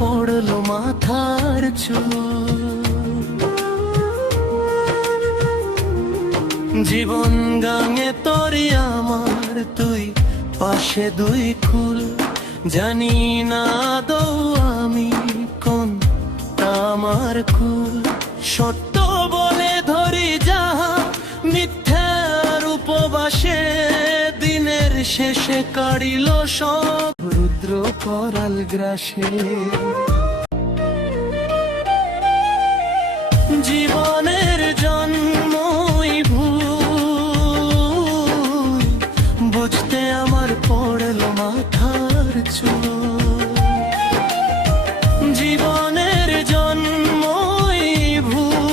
পড়লো মাথার চুল। জীবন গাঙে তোরি আমার, তুই পাশে দুই কুল। জানি না দৌ আমি কোন আমার কুল। সত্য বলে ধরি যাহা মিথ্যার উপবাসে, দিনের শেষে কাড়িল সব রুদ্র করাল গ্রাসে। জীবনের জন্মই ভুল, বুঝতে আমার পড়ল মাথার চুল। জীবনের জন্মই ভুল,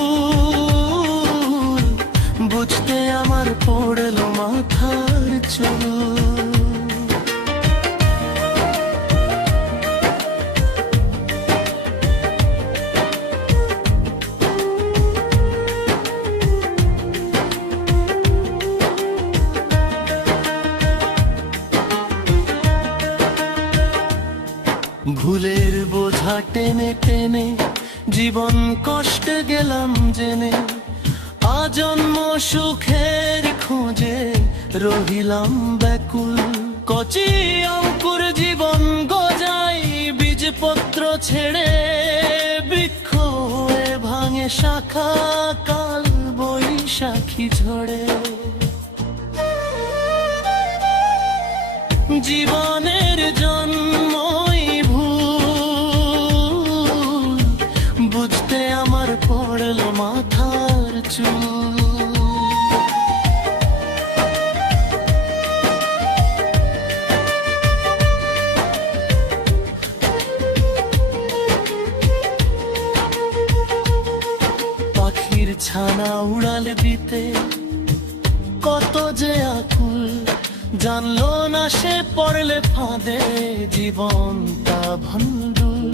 বুঝতে আমার পড়ল মাথার চুল। ভুলের বোঝা টেনে টেনে জীবন কষ্টে গেলাম জেনে, আজন্ম সুখের খোঁজে রহিলাম ব্যাকুল। কচি অঙ্কুর জীবন গজাই বীজপত্র ছেড়ে, বৃক্ষ হয়ে ভাঙে শাখা কাল বৈশাখী ঝড়ে। জীবনের জন্মই ভুল, বুঝতে আমার পড়ল মাথার চুল। পাখির ছানা উড়াল দিতে কত যে আকুল, জানলো না সে পড়লে ফাঁদে জীবনটা ভণ্ডুল।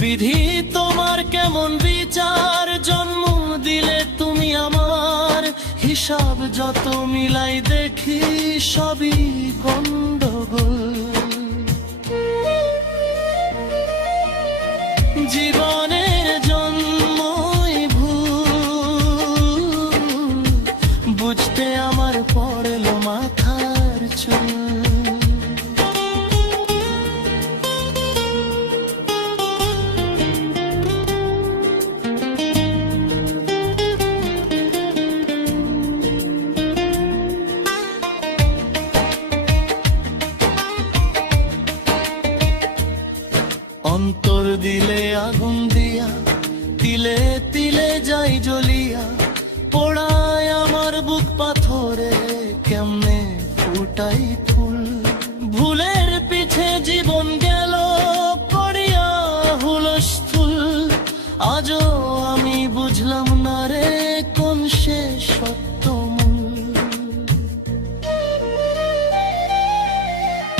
বিধি তোমার কেমন বিচার, জন্ম দিলে তুমি আমার। হিসাব যত মিলাই দেখি সবই গন্ডগোল। জীবনের জন্মই ভুল, বুঝতে আমার পড়ল মাথার চুল। অন্তর দিলে আগুন দিয়া, তিলে তিলে যাই জ্বলিয়া। পোড়ায় আমার বুক পাথরে, কেমনে ফুটাই ফুল। ভুলের পিছে জীবন গেল করিয়া হুলস্থুল, আজও